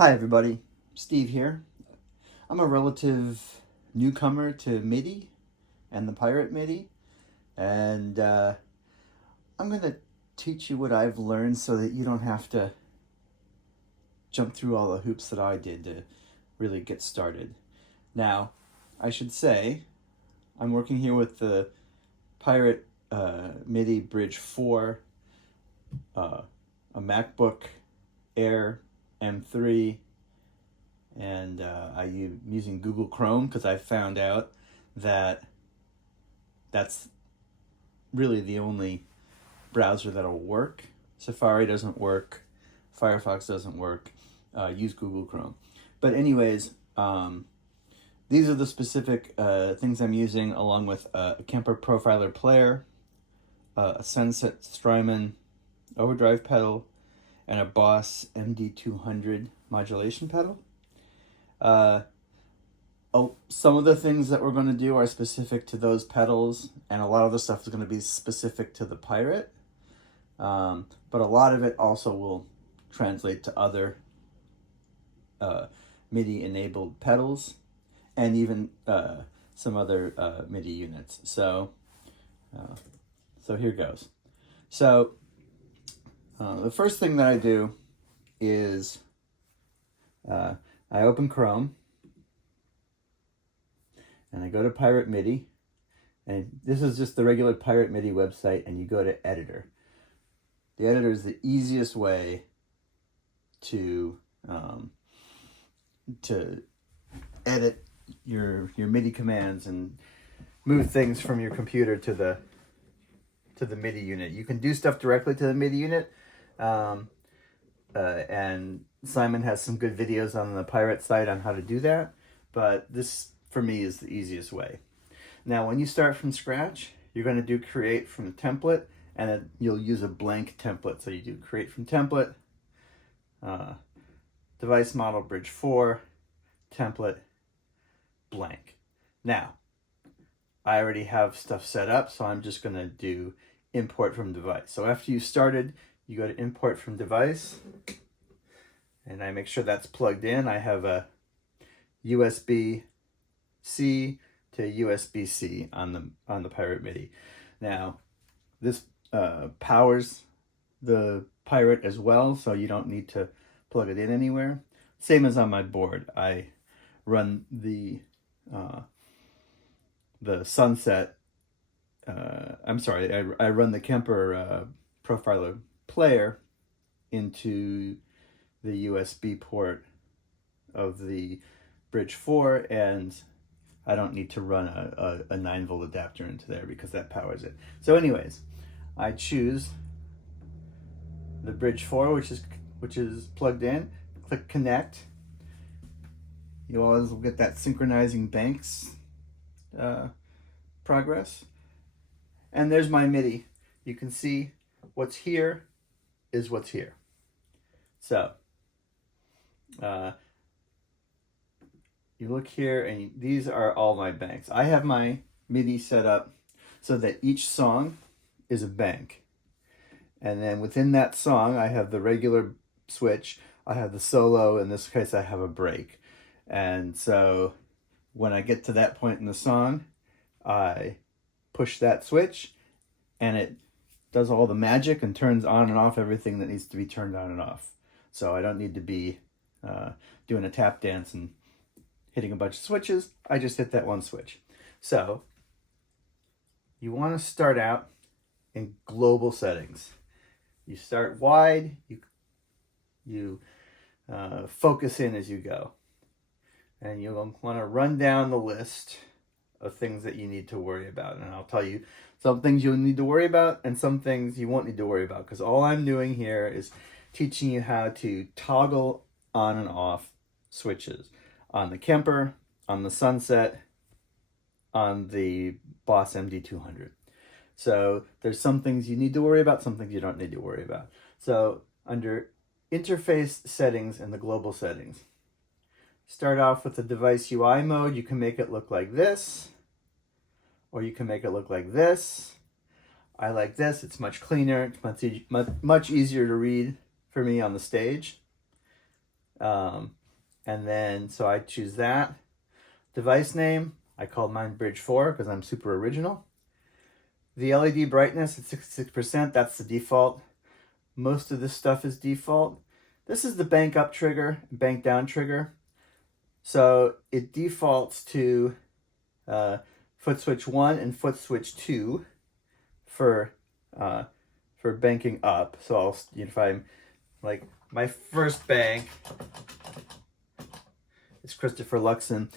Hi everybody, Steve here. I'm a relative newcomer to MIDI and the Pirate MIDI, and I'm going to teach you what I've learned so that you don't have to jump through all the hoops that I did to really get started. Now, I should say, I'm working here with the Pirate MIDI Bridge4, a MacBook Air M3, and I'm using Google Chrome because I found out that that's really the only browser that'll work. Safari doesn't work, Firefox doesn't work. Use Google Chrome. But anyways, these are the specific things I'm using, along with a Kemper Profiler player, a Sunset Strymon overdrive pedal, and a Boss MD200 modulation pedal. Some of the things that we're going to do are specific to those pedals, and a lot of the stuff is going to be specific to the Pirate. But a lot of it also will translate to other MIDI-enabled pedals, and even some other MIDI units. So here goes. So the first thing that I do is I open Chrome, and I go to Pirate MIDI, and this is just the regular Pirate MIDI website, and you go to Editor. The editor is the easiest way to edit your MIDI commands and move things from your computer to the MIDI unit. You can do stuff directly to the MIDI unit, and Simon has some good videos on the Pirate site on how to do that, but this for me is the easiest way. Now, when you start from scratch, you're going to do create from template, and then you'll use a blank template. So you do create from template, device model bridge 4, template, blank. Now, I already have stuff set up, so I'm just going to do import from device. So after you started, you go to import from device, and I make sure that's plugged in. I have a USB-C to USB-C on the Pirate MIDI. Now, this powers the Pirate as well, so you don't need to plug it in anywhere. Same as on my board. I run the Sunset. I run the Kemper Profiler player into the USB port of the Bridge 4, and I don't need to run a 9-volt adapter into there because that powers it. So anyways, I choose the Bridge 4, which is plugged in. Click connect. You always will get that synchronizing banks progress. And there's my MIDI. You can see what's here is what's here. So you look here, and these are all my banks. I have my MIDI set up so that each song is a bank. And then within that song, I have the regular switch, I have the solo, in this case I have a break. And so when I get to that point in the song, I push that switch, and it does all the magic and turns on and off everything that needs to be turned on and off. So I don't need to be doing a tap dance and hitting a bunch of switches. I just hit that one switch. So you want to start out in global settings. You start wide, you focus in as you go. And you'll want to run down the list of things that you need to worry about. And I'll tell you some things you'll need to worry about and some things you won't need to worry about, because all I'm doing here is teaching you how to toggle on and off switches on the Kemper, on the Sunset, on the Boss MD200. So there's some things you need to worry about, some things you don't need to worry about. So under interface settings and the global settings, start off with the device UI mode. You can make it look like this, or you can make it look like this. I like this. It's much cleaner. It's much easier to read for me on the stage. And then, so I choose that. Device name, I called mine Bridge4 because I'm super original. The LED brightness at 66%, that's the default. Most of this stuff is default. This is the bank up trigger, bank down trigger. So it defaults to foot switch 1 and foot switch 2 for banking up. So I'll, if I'm like, my first bank is Christopher Luxon.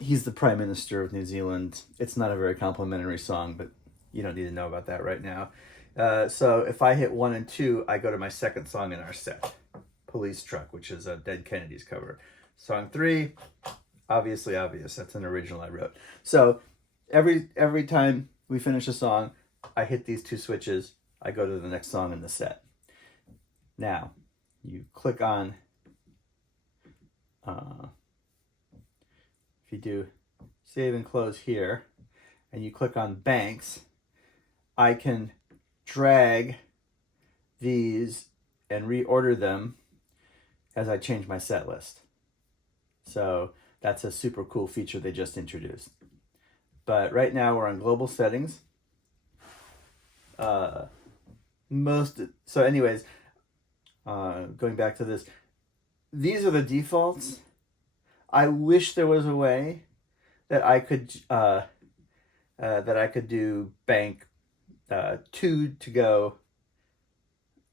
He's the Prime Minister of New Zealand. It's not a very complimentary song, but you don't need to know about that right now. So if I hit 1 and 2, I go to my second song in our set, Police Truck, which is a Dead Kennedys cover. Song 3, obviously obvious. That's an original I wrote. So every time we finish a song, I hit these 2 switches. I go to the next song in the set. Now, you click on, if you do save and close here, and you click on banks, I can drag these and reorder them as I change my set list. So that's a super cool feature they just introduced. But right now we're on global settings. So anyways, going back to this, these are the defaults. I wish there was a way that I could do bank 2 to go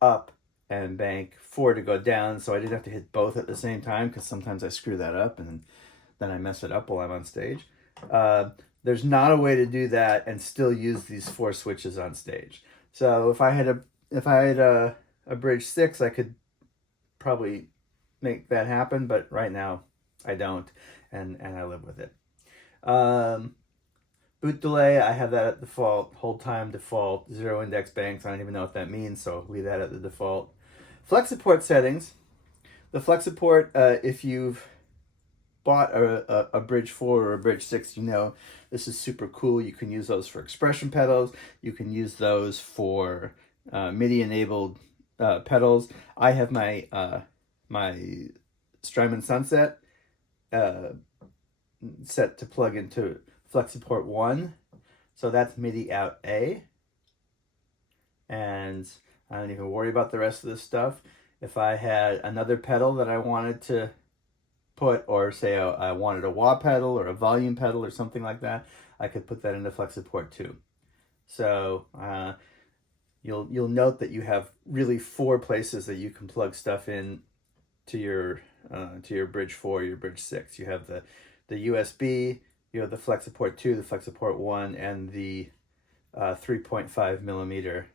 up and bank 4 to go down, so I didn't have to hit both at the same time, because sometimes I screw that up and then I mess it up while I'm on stage. There's not a way to do that and still use these 4 switches on stage. So if I had a bridge 6, I could probably make that happen, but right now I don't, and I live with it. Boot delay, I have that at default. Hold time default. 0 index banks, I don't even know what that means, so leave that at the default. Flex support settings. The flex support, if you've bought a Bridge 4 or a Bridge 6, you know this is super cool. You can use those for expression pedals. You can use those for MIDI-enabled pedals. I have my my Strymon Sunset set to plug into Flex Support 1. So that's MIDI out A. And I don't even worry about the rest of this stuff. If I had another pedal that I wanted to put, or say I wanted a wah pedal or a volume pedal or something like that, I could put that into Flex Support 2. So you'll note that you have really 4 places that you can plug stuff in to your Bridge 4, your Bridge 6. You have the USB, you have the Flex Support 2, the Flex Support 1, and the 3.5 millimeter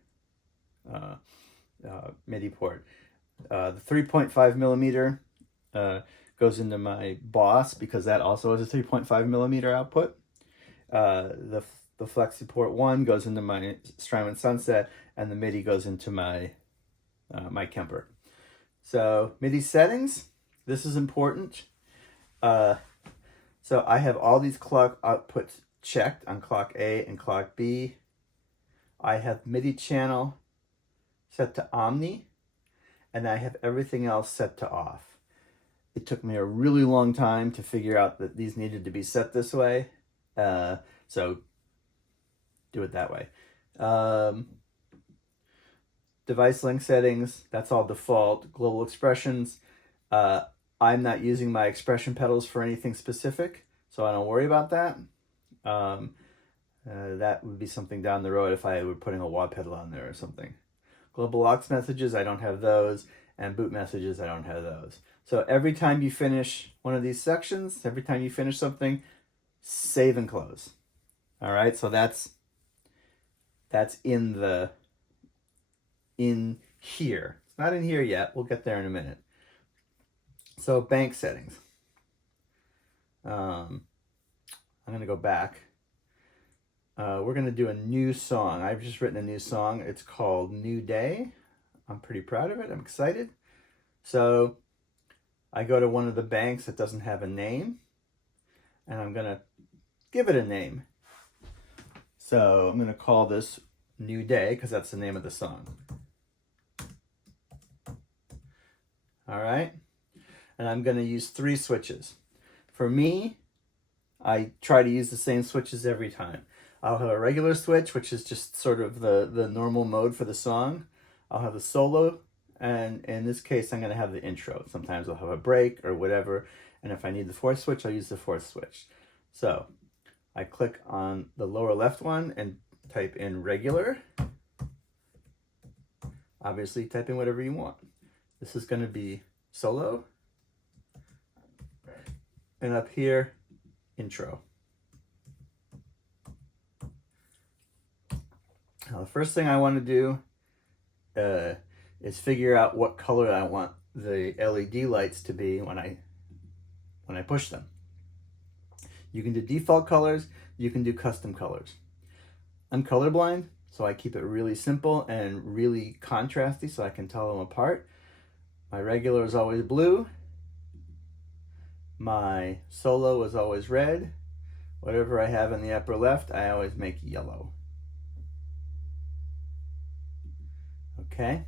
MIDI port. The 3.5 millimeter goes into my Boss, because that also has a 3.5 millimeter output. The Flex Support 1 goes into my Strymon Sunset, and the MIDI goes into my my Kemper. So MIDI settings, this is important. So I have all these clock outputs checked on clock A and clock B. I have MIDI channel set to Omni, and I have everything else set to off. It took me a really long time to figure out that these needed to be set this way. So do it that way. Device link settings, that's all default. Global expressions, I'm not using my expression pedals for anything specific, so I don't worry about that. That would be something down the road if I were putting a wah pedal on there or something. Global aux messages, I don't have those, and boot messages, I don't have those. So every time you finish one of these sections, every time you finish something, save and close. All right, so that's in here. It's not in here yet. We'll get there in a minute. So bank settings. I'm going to go back. We're going to do a new song. I've just written a new song. It's called New Day. I'm pretty proud of it. I'm excited. So I go to one of the banks that doesn't have a name, and I'm going to give it a name. So I'm going to call this New Day, because that's the name of the song. All right. and I'm going to use 3 switches. For me, I try to use the same switches every time. I'll have a regular switch, which is just sort of the normal mode for the song. I'll have the solo, and in this case, I'm going to have the intro. Sometimes I'll have a break or whatever, and if I need the 4th switch, I'll use the 4th switch. So I click on the lower left one and type in regular. Obviously, type in whatever you want. This is going to be solo. And up here, intro. Now, the first thing I want to do is figure out what color I want the LED lights to be when I push them. You can do default colors, you can do custom colors. I'm colorblind, so I keep it really simple and really contrasty so I can tell them apart. My regular is always blue. My solo is always red. Whatever I have in the upper left, I always make yellow. Okay?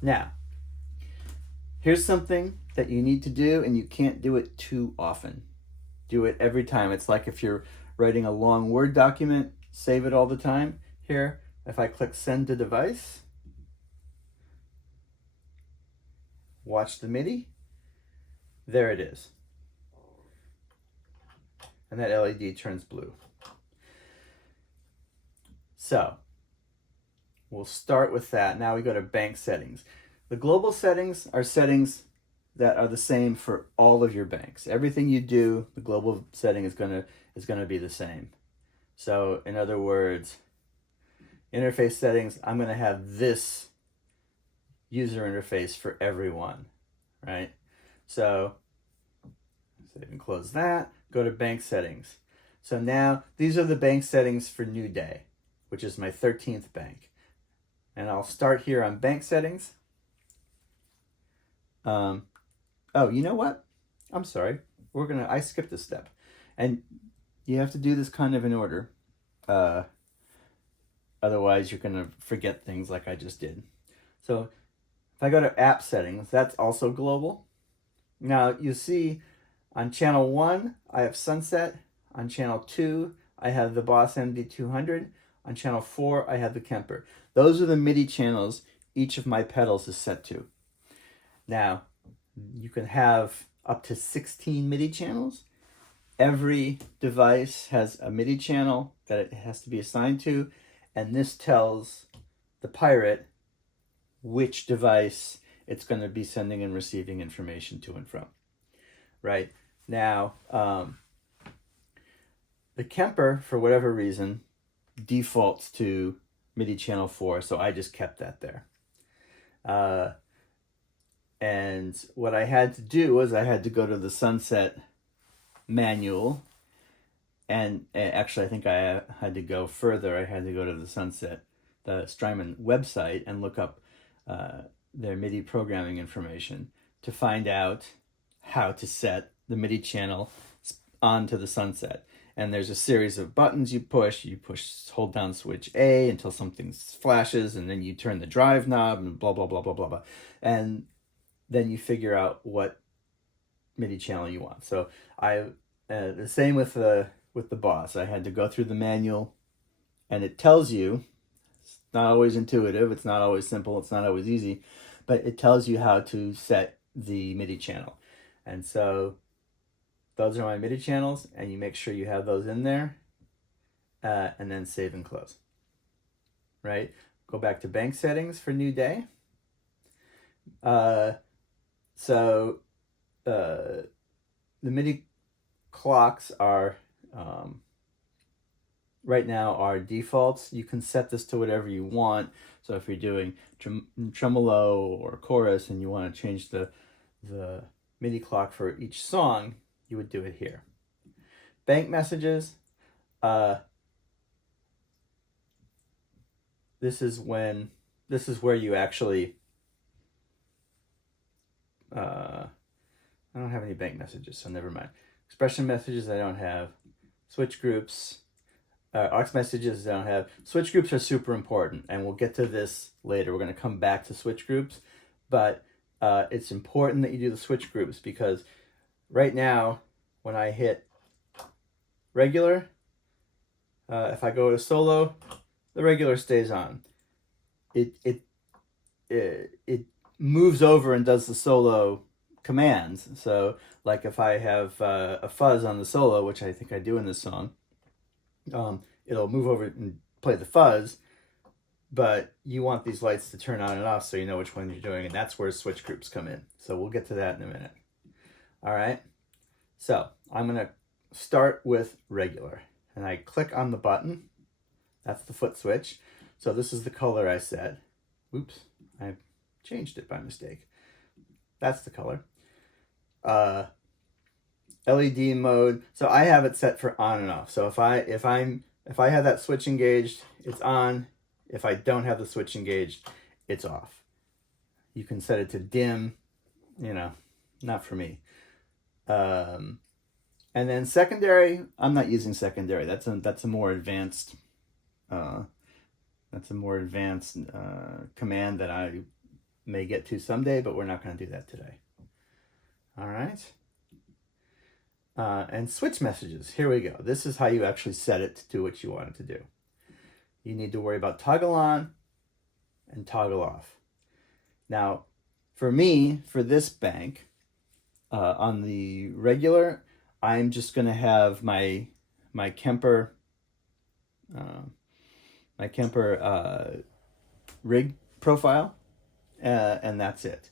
Now, here's something that you need to do, and you can't do it too often. Do it every time. It's like if you're writing a long Word document, save it all the time. Here, if I click Send to Device, watch the MIDI, there it is. And that LED turns blue. So, we'll start with that. Now we go to bank settings. The global settings are settings that are the same for all of your banks. Everything you do, the global setting is gonna be the same. So in other words, interface settings, I'm gonna have this user interface for everyone, right? So save and close that, go to bank settings. So now these are the bank settings for New Day, which is my 13th bank. And I'll start here on bank settings. Oh, you know what? I'm sorry. I skipped a step. And you have to do this kind of in order. Otherwise, you're going to forget things like I just did. So if I go to app settings, that's also global. Now, you see on channel 1, I have Sunset. On channel 2, I have the Boss MD200. On channel 4, I have the Kemper. Those are the MIDI channels each of my pedals is set to. Now, you can have up to 16 MIDI channels. Every device has a MIDI channel that it has to be assigned to, and this tells the Pirate which device it's going to be sending and receiving information to and from. Right? Now, the Kemper, for whatever reason, defaults to MIDI channel 4, so I just kept that there. And what I had to do was I had to go to the Sunset manual, and actually I think I had to go further. I had to go to the Strymon website, and look up their MIDI programming information to find out how to set the MIDI channel onto the Sunset. And there's a series of buttons you push, hold down switch A until something flashes, and then you turn the drive knob and blah, blah, blah, blah, blah, blah. And then you figure out what MIDI channel you want. So the same with the Boss. I had to go through the manual, and it tells you, it's not always intuitive, it's not always simple, it's not always easy, but it tells you how to set the MIDI channel. And so those are my MIDI channels, and you make sure you have those in there, and then save and close. Right? Go back to bank settings for New Day. So the MIDI clocks are, right now, are defaults. You can set this to whatever you want. So if you're doing tremolo or chorus and you want to change the MIDI clock for each song, you would do it here. Bank messages. This is where you actually, I don't have any bank messages, so never mind. Expression messages I don't have. Switch groups, aux messages I don't have. Switch groups are super important, and we'll get to this later. We're going to come back to switch groups, but it's important that you do the switch groups, because right now when I hit regular, if I go to solo, the regular stays on. It moves over and does the solo commands. So like if I have a fuzz on the solo, which I think I do in this song, it'll move over and play the fuzz, but you want these lights to turn on and off so you know which one you're doing, and that's where switch groups come in. So we'll get to that in a minute. All right, so I'm gonna start with regular, and I click on the button. That's the foot switch. So this is the color I set. Oops, I changed it by mistake. That's the color. LED mode. So I have it set for on and off. So if I have that switch engaged, it's on. If I don't have the switch engaged, it's off. You can set it to dim, you know, not for me. And then secondary, I'm not using secondary. That's a more advanced command that I may get to someday, but we're not going to do that today. All right. And switch messages. Here we go. This is how you actually set it to do what you want it to do. You need to worry about toggle on and toggle off. Now, for me, for this bank, on the regular, I'm just going to have my Kemper rig profile, and that's it.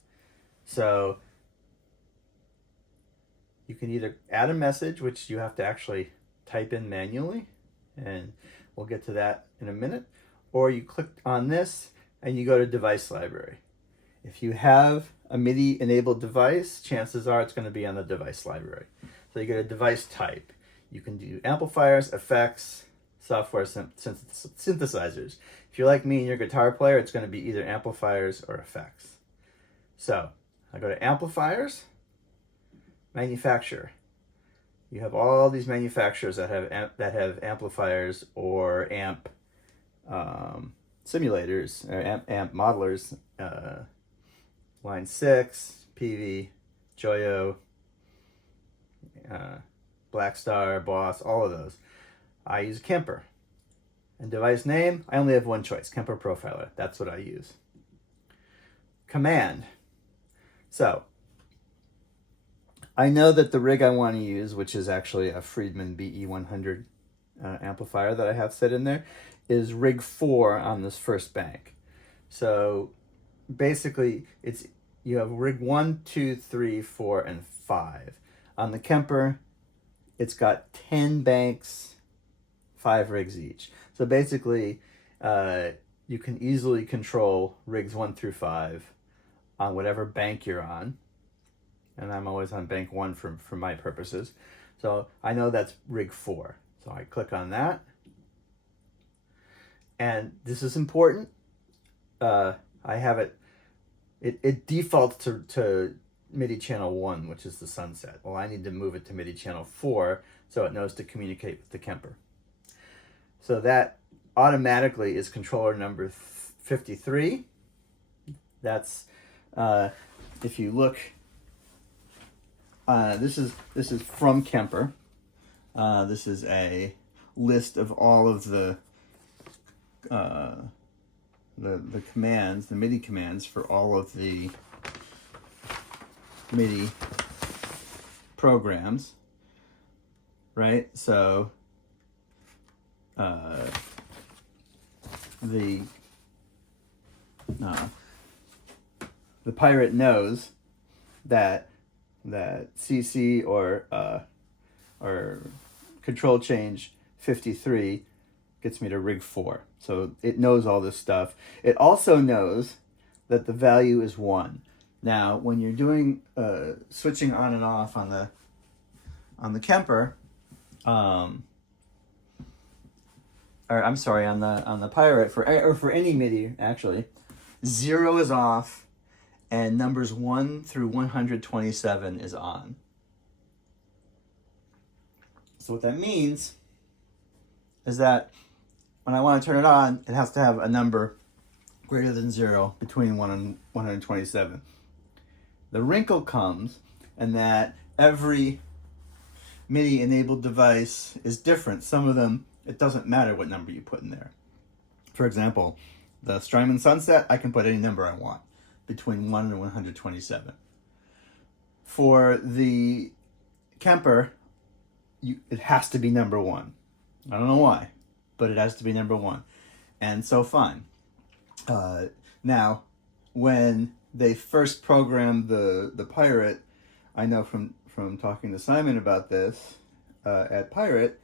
So you can either add a message, which you have to actually type in manually, and we'll get to that in a minute, or you click on this and you go to device library. If you have a MIDI-enabled device, chances are it's going to be on the device library. So you go to device type. You can do amplifiers, effects, software synthesizers. If you're like me and you're a guitar player, it's going to be either amplifiers or effects. So I go to amplifiers, manufacturer. You have all these manufacturers that have amplifiers or amp simulators, or amp modelers. Line 6, PV, Joyo, Blackstar, Boss, all of those. I use Kemper. And device name, I only have one choice, Kemper Profiler. That's what I use. Command. So, I know that the rig I want to use, which is actually a Friedman BE100 amplifier that I have set in there, is rig 4 on this first bank. So basically, you have rig 1, 2, 3, 4, and 5. On the Kemper, it's got 10 banks, 5 rigs each. So basically, you can easily control rigs 1 through 5 on whatever bank you're on. And I'm always on bank 1 for my purposes. So I know that's rig 4. So I click on that. And this is important. I have it defaults to MIDI channel 1, which is the sunset. Well, I need to move it to MIDI channel 4 so it knows to communicate with the Kemper. So that automatically is controller number 53. That's, if you look, this is from Kemper. This is a list of all of the commands, the MIDI commands for all of the MIDI programs, right? So the Pirate knows that CC or control change 53 gets me to rig 4. So it knows all this stuff. It also knows that the value is 1. Now, when you're doing switching on and off on the Kemper, or I'm sorry, on the Pirate, for any MIDI actually, 0 is off, and numbers 1 through 127 is on. So what that means is that when I want to turn it on, it has to have a number greater than 0 between 1 and 127. The wrinkle comes in that every MIDI-enabled device is different. Some of them, it doesn't matter what number you put in there. For example, the Strymon Sunset, I can put any number I want, between 1 and 127. For the Kemper, it has to be number 1. I don't know why, but it has to be number 1. And so fine. Now, when they first programmed the Pirate, I know from talking to Simon about this at Pirate,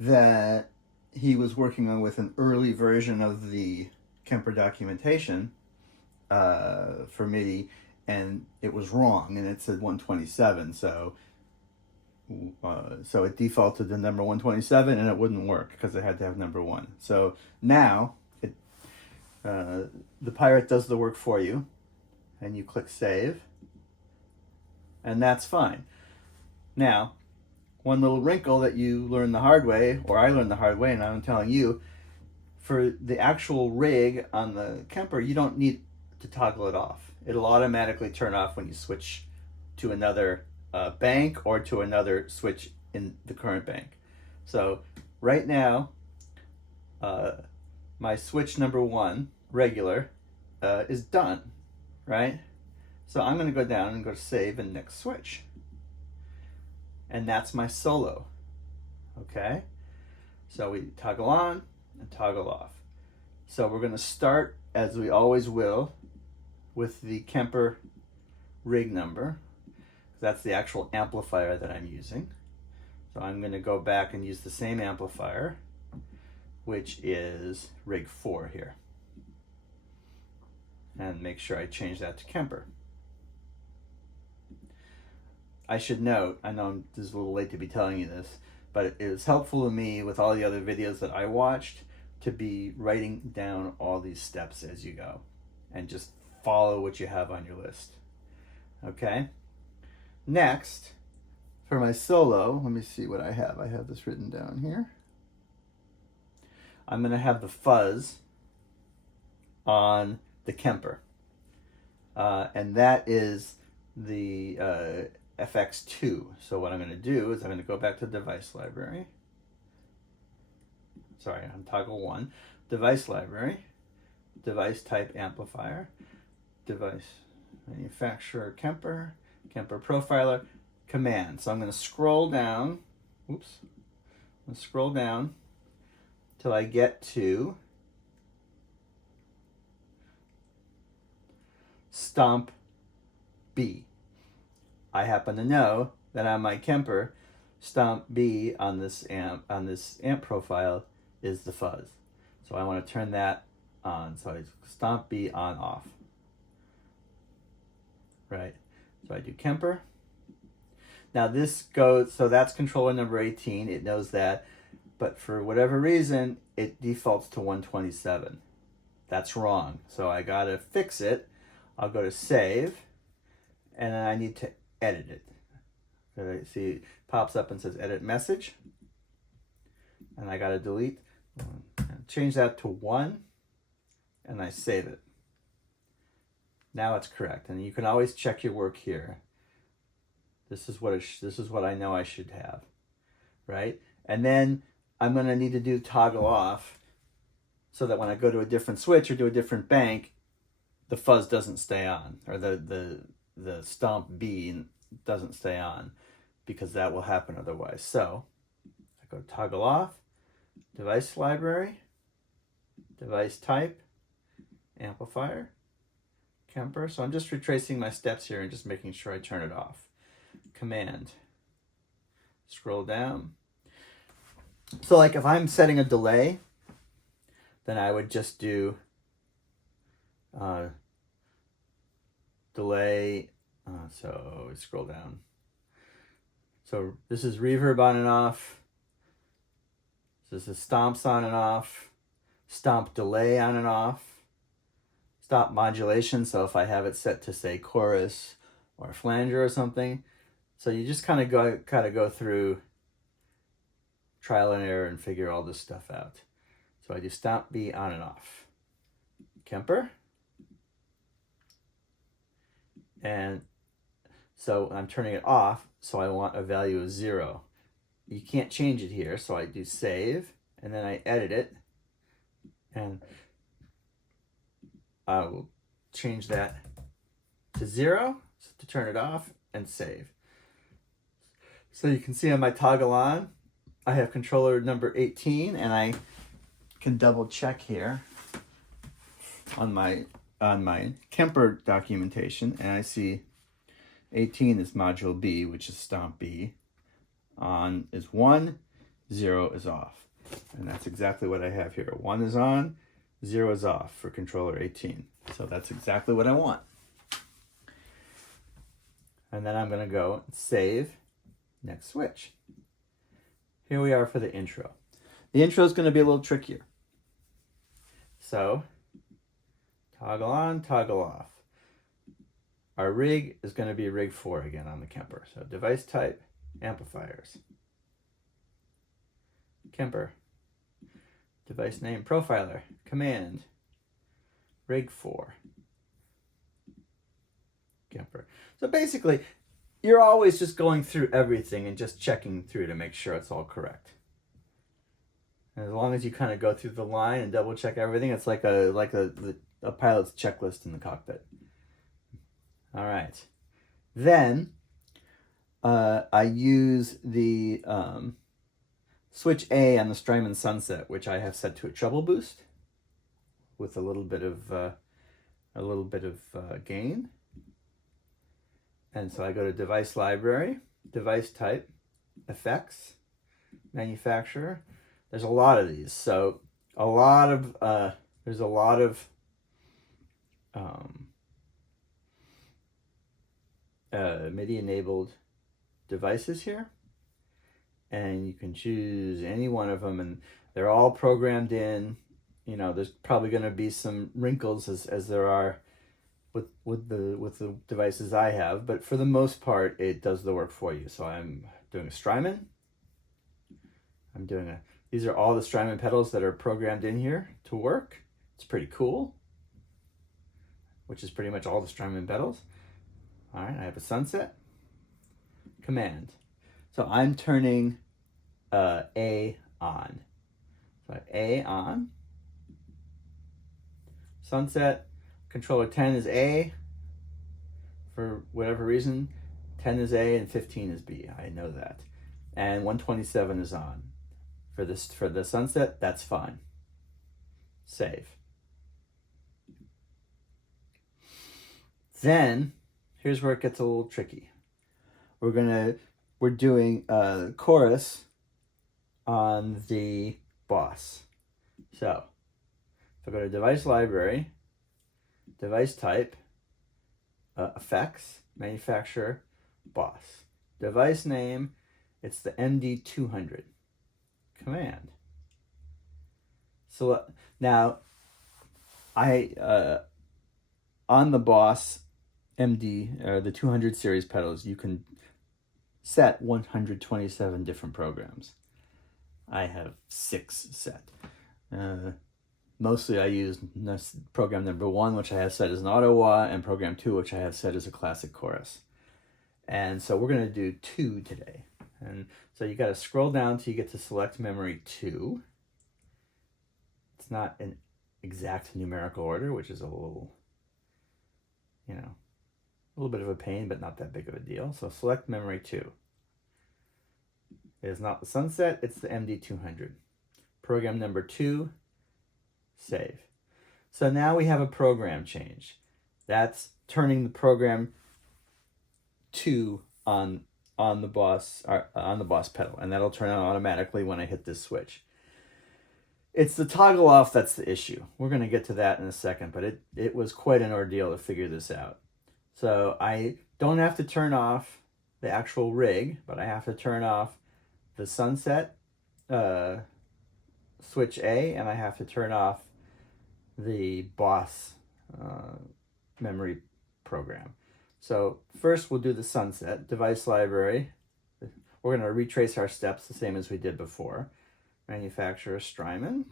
that he was working on with an early version of the Kemper documentation for MIDI, and it was wrong, and it said 127, so it defaulted to number 127, and it wouldn't work because it had to have number 1. So now the Pirate does the work for you, and you click save, and that's fine. Now, one little wrinkle that you learn the hard way, or I learned the hard way, and I'm telling you, for the actual rig on the Kemper, you don't need to toggle it off. It'll automatically turn off when you switch to another bank or to another switch in the current bank. So right now, my switch number 1, regular, is done, right? So I'm going to go down and go to save and next switch. And that's my solo, okay? So we toggle on and toggle off. So we're going to start, as we always will, with the Kemper rig number. That's the actual amplifier that I'm using. So I'm going to go back and use the same amplifier, which is rig 4 here. And make sure I change that to Kemper. I should note, I know this is a little late to be telling you this, but it is helpful to me with all the other videos that I watched to be writing down all these steps as you go and just follow what you have on your list. Okay? Next, for my solo, let me see what I have. I have this written down here. I'm going to have the fuzz on the Kemper. And that is the FX2. So what I'm going to do is I'm going to go back to device library. Sorry, on toggle 1. Device library, device type amplifier, device manufacturer Kemper, Kemper profiler, command. So I'm going to scroll down. Oops. I'm going to scroll down till I get to Stomp B. I happen to know that on my Kemper, Stomp B on this amp profile is the fuzz. So I want to turn that on. So I Stomp B on off. Right. So I do Kemper. Now this goes, so that's controller number 18. It knows that, but for whatever reason, it defaults to 127. That's wrong. So I gotta fix it. I'll go to save, and then I need to edit it. So see, it pops up and says edit message, and I gotta delete. Change that to 1, and I save it. Now it's correct, and you can always check your work here. This is what I know I should have, right? And then I'm going to need to do toggle off so that when I go to a different switch or do a different bank, the fuzz doesn't stay on, or the Stomp B doesn't stay on, because that will happen otherwise. So I go toggle off, device library, device type, amplifier, Kemper. So I'm just retracing my steps here and just making sure I turn it off. Command, scroll down. So like if I'm setting a delay, then I would just do delay. So scroll down. So this is reverb on and off. This is stomps on and off. Stomp delay on and off. Stop modulation. So if I have it set to say chorus or flanger or something. So you just kind of go through trial and error and figure all this stuff out. So I do Stomp B on and off. Kemper. And so I'm turning it off, so I want a value of 0. You can't change it here, so I do save, and then I edit it, and I will change that to 0 to turn it off, and save. So you can see on my toggle on, I have controller number 18, and I can double check here on my Kemper documentation, and I see 18 is module B, which is stomp B. On is 1, 0 is off. And that's exactly what I have here. 1 is on, 0 is off for controller 18. So that's exactly what I want. And then I'm going to go and save, next switch. Here we are for the intro. The intro is going to be a little trickier. So, toggle on, toggle off. Our rig is going to be rig 4 again on the Kemper. So device type, amplifiers. Kemper. Device name, profiler, command, rig 4. Kemper. So basically, you're always just going through everything and just checking through to make sure it's all correct. And as long as you kind of go through the line and double check everything, it's like a pilot's checklist in the cockpit. All right. Then I use the switch A on the Strymon Sunset, which I have set to a treble boost with a little bit of gain. And so I go to device library, device type, effects, manufacturer. There's a lot of these. So there's a lot of MIDI-enabled devices here. And you can choose any one of them, and they're all programmed in. You know, there's probably going to be some wrinkles as there are with the devices I have, but for the most part, it does the work for you. So I'm doing a Strymon. These are all the Strymon pedals that are programmed in here to work. It's pretty cool, which is pretty much all the Strymon pedals. All right, I have a sunset, command. So I'm turning A on. So A on, sunset. Controller 10 is A, for whatever reason. 10 is A and 15 is B. I know that. And 127 is on. For the sunset, that's fine. Save. Then, here's where it gets a little tricky. We're doing a chorus on the Boss. So, if I go to device library, device type, effects, manufacturer, Boss. Device name, it's the MD200. Command. So now, on the Boss MD, or the 200 series pedals, you can set 127 different programs. I have 6 set. Mostly I use program number 1, which I have set as an auto wah, and program 2, which I have set as a classic chorus. And so we're going to do 2 today. And so you got to scroll down till you get to select memory 2. It's not an exact numerical order, which is a little bit of a pain, but not that big of a deal. So select memory 2. It is not the sunset, it's the MD200. Program number 2, save. So now we have a program change. That's turning the program 2 on the Boss pedal, and that'll turn on automatically when I hit this switch. It's the toggle off that's the issue. We're going to get to that in a second, but it was quite an ordeal to figure this out. So I don't have to turn off the actual rig, but I have to turn off the sunset switch A, and I have to turn off the Boss memory program. So first we'll do the sunset, device library. We're going to retrace our steps the same as we did before. Manufacturer, Strymon.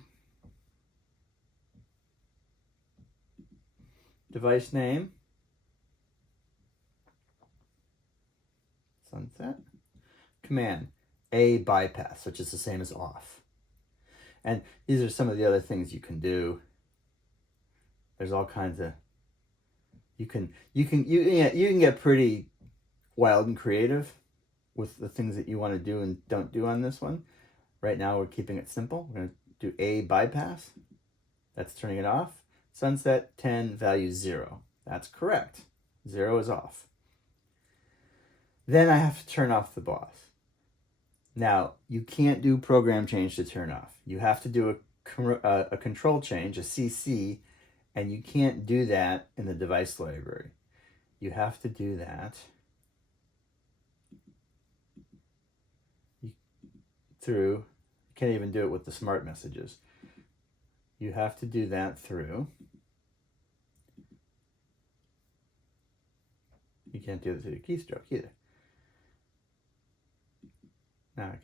Device name, sunset. Command, A bypass, which is the same as off. And these are some of the other things you can do. There's all kinds of, you can get pretty wild and creative with the things that you want to do and don't do on this one. Right now we're keeping it simple. We're going to do A bypass. That's turning it off. Sunset 10, value 0. That's correct. 0 is off. Then I have to turn off the boss. Now, you can't do program change to turn off. You have to do a control change, a CC, and you can't do that in the device library. You have to do that through, you can't even do it with the smart messages. You have to do that through, you can't do it through the keystroke either. Now,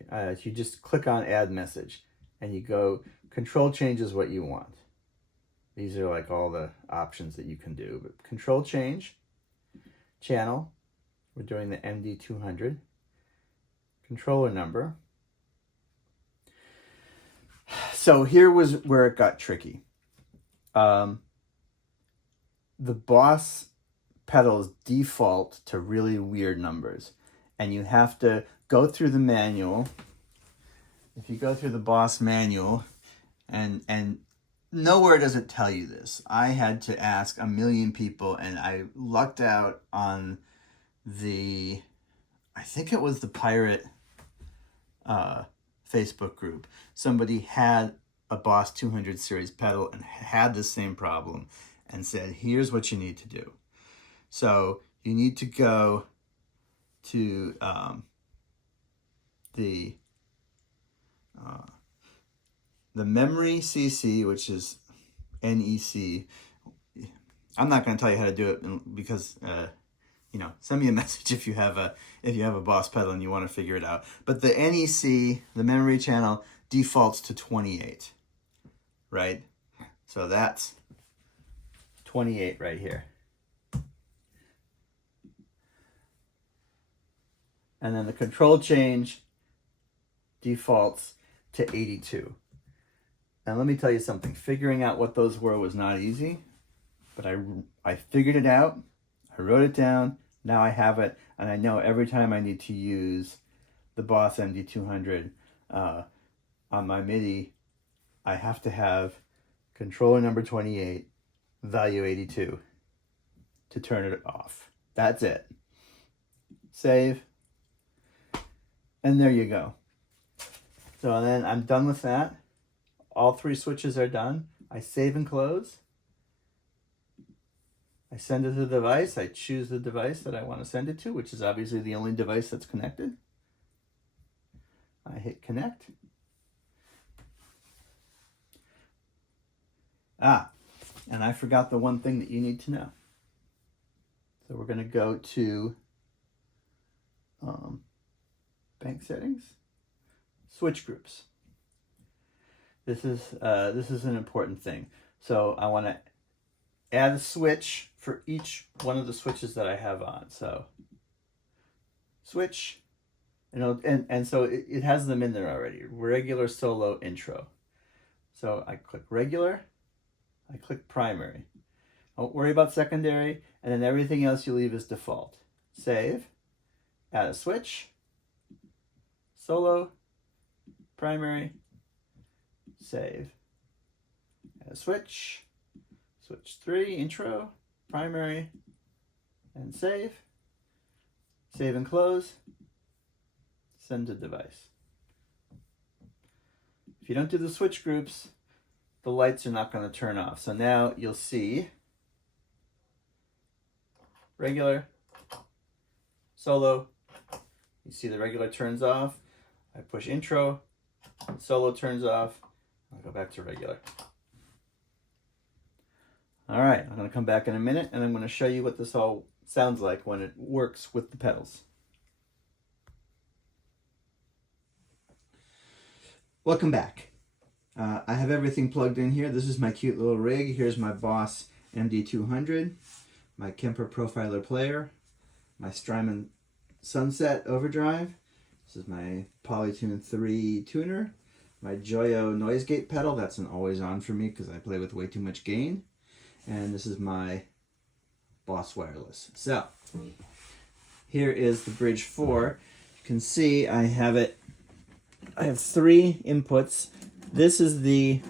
you just click on add message and you go, control change is what you want. These are like all the options that you can do, but control change, channel, we're doing the MD200, controller number. So here was where it got tricky. The Boss pedals default to really weird numbers, and you have to go through the manual. If you go through the Boss manual, and nowhere does it tell you this. I had to ask a million people, and I lucked out on the, I think it was the Pirate Facebook group. Somebody had a Boss 200 series pedal and had the same problem and said, here's what you need to do. So you need to go to the memory CC, which is NEC. I'm not going to tell you how to do it because send me a message if you have a Boss pedal and you want to figure it out. But the NEC, the memory channel, defaults to 28, right? So that's 28 right here. And then the control change defaults to 82. Now let me tell you something. Figuring out what those were was not easy, but I figured it out. I wrote it down. Now I have it, and I know every time I need to use the Boss MD200 on my MIDI, I have to have controller number 28, value 82 to turn it off. That's it. Save. And there you go. So then I'm done with that. All 3 switches are done. I save and close. I send it to the device. I choose the device that I want to send it to, which is obviously the only device that's connected. I hit connect. And I forgot the one thing that you need to know. So we're going to go to bank settings, switch groups. This is an important thing. So I want to add a switch for each one of the switches that I have on. So switch, and so it has them in there already. Regular, solo, intro. So I click regular, I click primary. Don't worry about secondary, and then everything else you leave as default. Save, add a switch, solo, primary, save, add a switch, switch 3, intro, primary, and save and close, send to device. If you don't do the switch groups, the lights are not going to turn off. So now you'll see regular, solo, you see the regular turns off, I push intro, solo turns off, I'll go back to regular. All right, I'm going to come back in a minute and I'm going to show you what this all sounds like when it works with the pedals. Welcome back. I have everything plugged in here. This is my cute little rig. Here's my Boss MD200, my Kemper Profiler player, my Strymon Sunset Overdrive. This is my Polytune 3 tuner. My Joyo noise gate pedal, that's an always on for me because I play with way too much gain. And this is my Boss wireless. So, here is the Bridge 4. You can see I have 3 inputs. This is the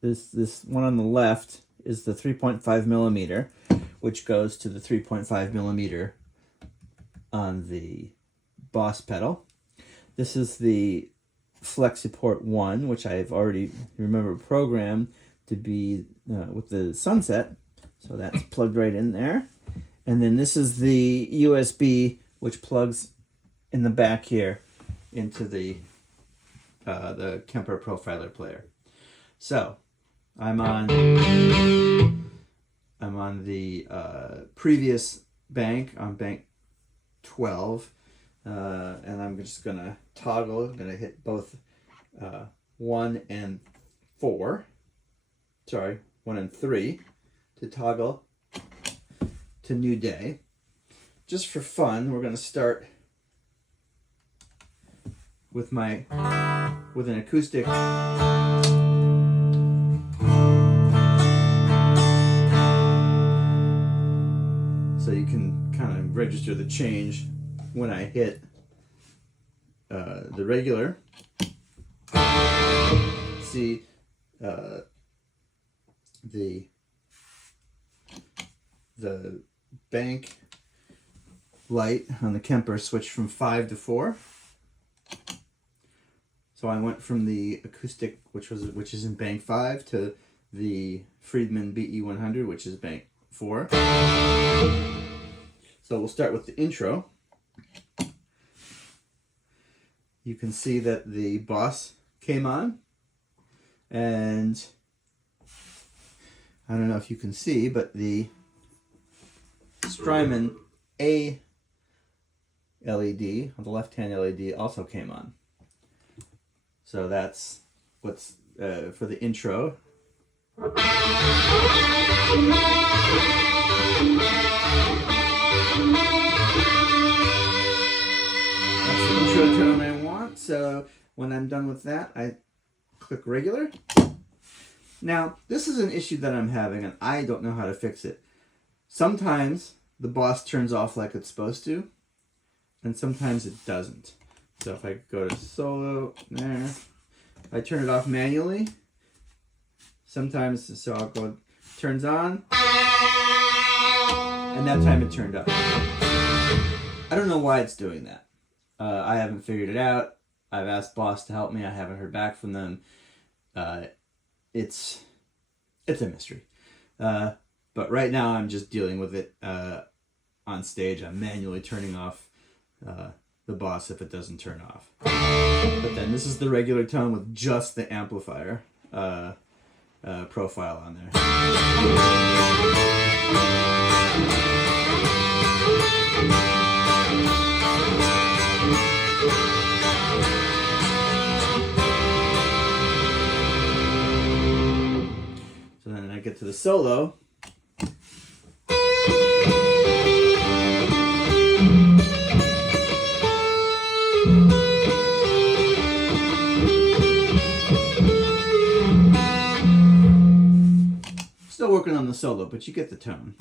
this one on the left is the 3.5 millimeter, which goes to the 3.5 millimeter on the Boss pedal. This is the FlexiPort 1, which I've already programmed to be with the Sunset. So that's plugged right in there. And then this is the USB, which plugs in the back here into the Kemper Profiler player. So I'm on the previous bank, on bank 12, and I'm just gonna toggle. I'm gonna hit both 1 and 4. Sorry, 1 and 3 to toggle to new day. Just for fun, we're gonna start with an acoustic. So you can kind of register the change when I hit the regular. See the bank light on the Kemper switched from 5 to 4. So I went from the acoustic, which is in bank 5, to the Friedman BE100, which is bank 4. So we'll start with the intro. You can see that the Boss came on, and I don't know if you can see, but the Strymon A LED, on the left-hand LED, also came on. So that's what's for the intro. That's the intro tone I want. So when I'm done with that, I click regular. Now, this is an issue that I'm having, and I don't know how to fix it. Sometimes the Boss turns off like it's supposed to, and sometimes it doesn't. So if I go to solo, there, I turn it off manually. Sometimes, so I'll go, turns on, and that time it turned up. I don't know why it's doing that. I haven't figured it out. I've asked Boss to help me. I haven't heard back from them. It's a mystery. But right now I'm just dealing with it on stage. I'm manually turning off the Boss if it doesn't turn off. But then this is the regular tone with just the amplifier profile on there. So then I get to the solo. Still working on the solo, but you get the tone.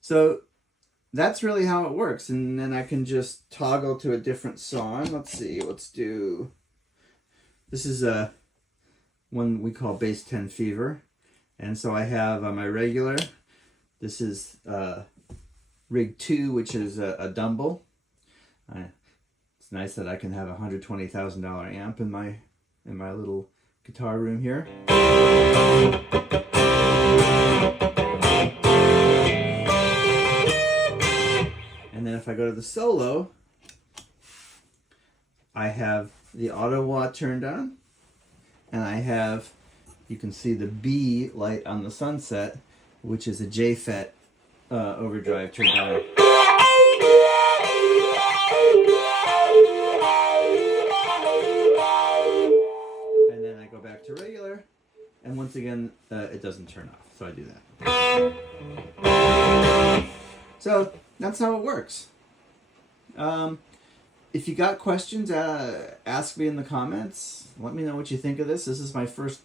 So that's really how it works, and then I can just toggle to a different song. Let's see, let's do, this is one we call Bass 10 Fever, and so I have on my regular, this is rig 2, which is a Dumble. It's nice that I can have a $120,000 amp in my little guitar room here. And then if I go to the solo, I have the auto wah turned on, and I have, you can see the B light on the Sunset, which is a JFET overdrive turned on. And then I go back to regular, and once again, it doesn't turn off, so I do that. So that's how it works. If you got questions, ask me in the comments. Let me know what you think of this. This is my first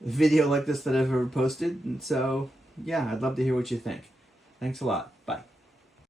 video like this that I've ever posted. And so, yeah, I'd love to hear what you think. Thanks a lot. Bye.